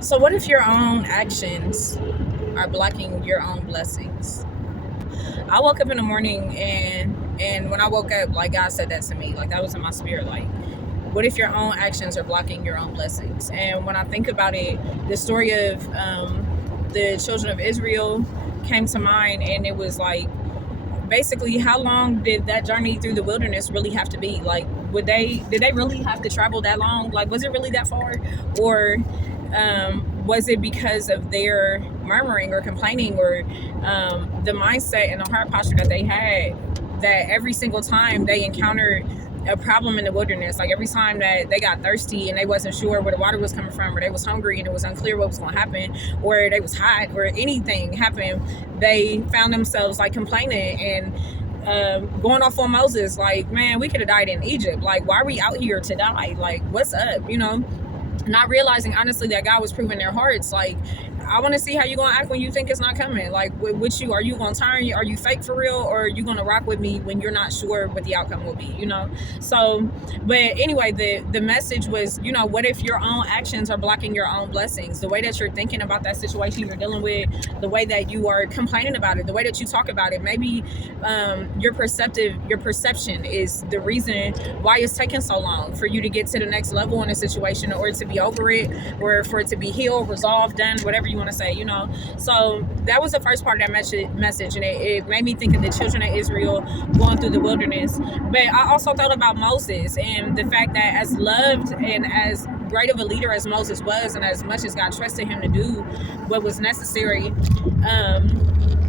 So, what if your own actions are blocking your own blessings? I woke up in the morning and when I woke up, like God said that to me, like that was in my spirit. Like, what if your own actions are blocking your own blessings? And when I think about it, the story of the children of Israel came to mind, and it was like basically how long did that journey through the wilderness really have to be? Like, did they really have to travel that long? Like, was it really that far, or was it because of their murmuring or complaining, or the mindset and the heart posture that they had, that every single time they encountered a problem in the wilderness, like every time that they got thirsty and they wasn't sure where the water was coming from, or they was hungry and it was unclear what was going to happen, or they was hot, or anything happened, they found themselves like complaining and going off on Moses, like, man, we could have died in Egypt. Like, why are we out here to die? Like, what's up? Not realizing honestly that God was proving their hearts. Like, I want to see how you gonna act when you think it's not coming. Like, with you, are you gonna turn? Are you fake for real, or are you gonna rock with me when you're not sure what the outcome will be? So, but anyway, the message was, what if your own actions are blocking your own blessings? The way that you're thinking about that situation you're dealing with, the way that you are complaining about it, the way that you talk about it, maybe your perception is the reason why it's taking so long for you to get to the next level in a situation, or to be over it, or for it to be healed, resolved, done, whatever you want to say. So that was the first part of that message, and it made me think of the children of Israel going through the wilderness. But I also thought about Moses, and the fact that as loved and as great of a leader as Moses was, and as much as God trusted him to do what was necessary,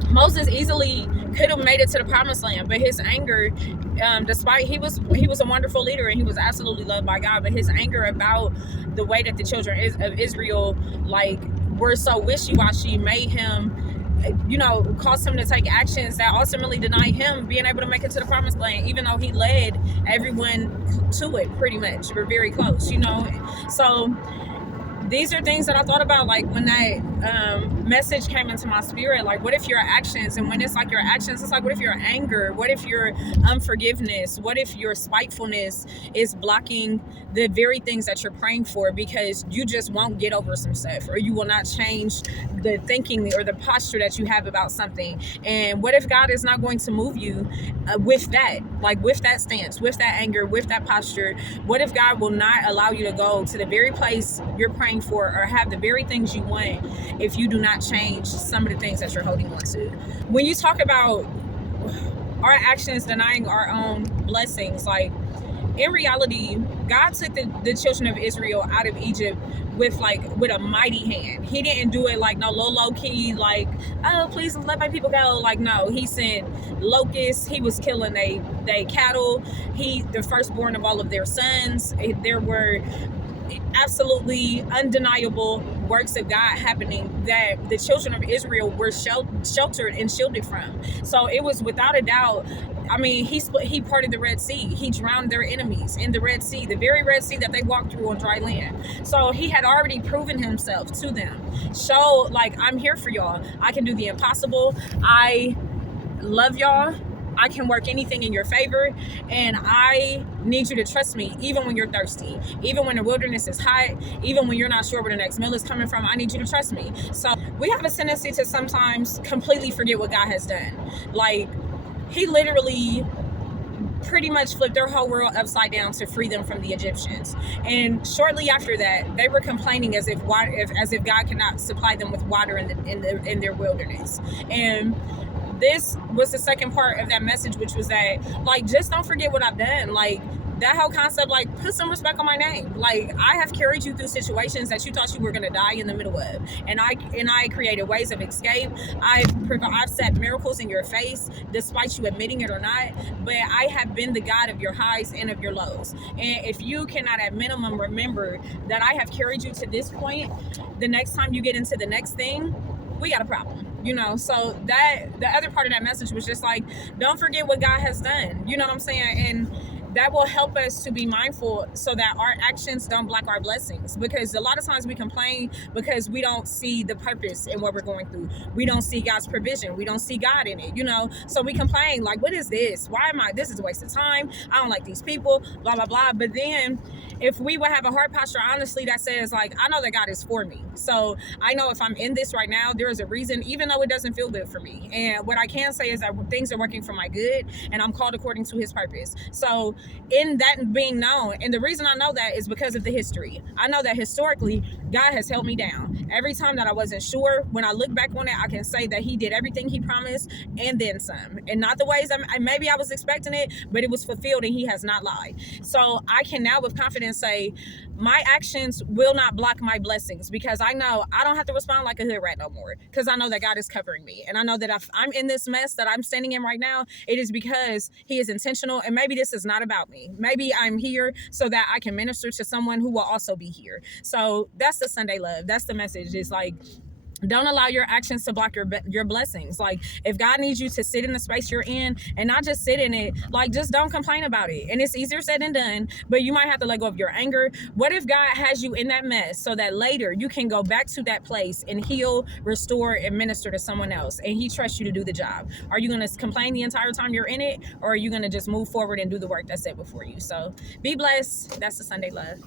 Moses easily could have made it to the promised land, but his anger, despite he was a wonderful leader and he was absolutely loved by God, but his anger about the way that the children of Israel like were so wishy-washy made him, caused him to take actions that ultimately denied him being able to make it to the promised land, even though he led everyone to it pretty much. We're very close. So these are things that I thought about, like when that message came into my spirit. Like, what if your actions, and when it's like your actions, it's like, what if your anger, what if your unforgiveness, what if your spitefulness is blocking the very things that you're praying for, because you just won't get over some stuff, or you will not change the thinking or the posture that you have about something. And what if God is not going to move you with that, like with that stance, with that anger, with that posture? What if God will not allow you to go to the very place you're praying for, or have the very things you want, if you do not change some of the things that you're holding on to? When you talk about our actions denying our own blessings, like, in reality, God took the children of Israel out of Egypt with a mighty hand. He didn't do it like no low key, like, oh, please let my people go. Like, no, he sent locusts. He was killing they cattle. The firstborn of all of their sons. There were absolutely undeniable works of God happening that the children of Israel were sheltered and shielded from. So it was without a doubt. I mean, he parted the Red Sea. He drowned their enemies in the Red Sea, the very Red Sea that they walked through on dry land. So he had already proven himself to them. So, like, I'm here for y'all. I can do the impossible. I love y'all. I can work anything in your favor, and I need you to trust me even when you're thirsty, even when the wilderness is hot, even when you're not sure where the next meal is coming from. I need you to trust me. So we have a tendency to sometimes completely forget what God has done. Like, he literally pretty much flipped their whole world upside down to free them from the Egyptians. And shortly after that, they were complaining as if God could not supply them with water in their wilderness. And this was the second part of that message, which was that, like, just don't forget what I've done. Like, that whole concept, like, put some respect on my name. Like, I have carried you through situations that you thought you were going to die in the middle of, and I created ways of escape. I've set miracles in your face, despite you admitting it or not. But I have been the God of your highs and of your lows. And if you cannot at minimum remember that I have carried you to this point, the next time you get into the next thing, we got a problem. So that the other part of that message was just like, don't forget what God has done. You know what I'm saying? And that will help us to be mindful so that our actions don't block our blessings. Because a lot of times we complain because we don't see the purpose in what we're going through. We don't see God's provision. We don't see God in it, you know? So we complain like, what is this? Why am I, this is a waste of time. I don't like these people, blah, blah, blah. But then if we would have a heart posture, honestly, that says like, I know that God is for me. So I know if I'm in this right now, there is a reason, even though it doesn't feel good for me. And what I can say is that things are working for my good and I'm called according to his purpose. So in that being known, and the reason I know that is because of the history. I know that historically, God has held me down. Every time that I wasn't sure, when I look back on it, I can say that he did everything he promised and then some. And not the ways maybe I was expecting it, but it was fulfilled and he has not lied. So I can now with confidence say, my actions will not block my blessings, because I know I don't have to respond like a hood rat no more, because I know that God is covering me. And I know that if I'm in this mess that I'm standing in right now, it is because he is intentional. And maybe this is not about me. Maybe I'm here so that I can minister to someone who will also be here. So that's the Sunday love. That's the message. It's like, don't allow your actions to block your blessings. Like, if God needs you to sit in the space you're in and not just sit in it, like, just don't complain about it. And it's easier said than done, but you might have to let go of your anger. What if God has you in that mess so that later you can go back to that place and heal, restore, and minister to someone else, and he trusts you to do the job? Are you going to complain the entire time you're in it, or are you going to just move forward and do the work that's set before you? So be blessed. That's the Sunday love.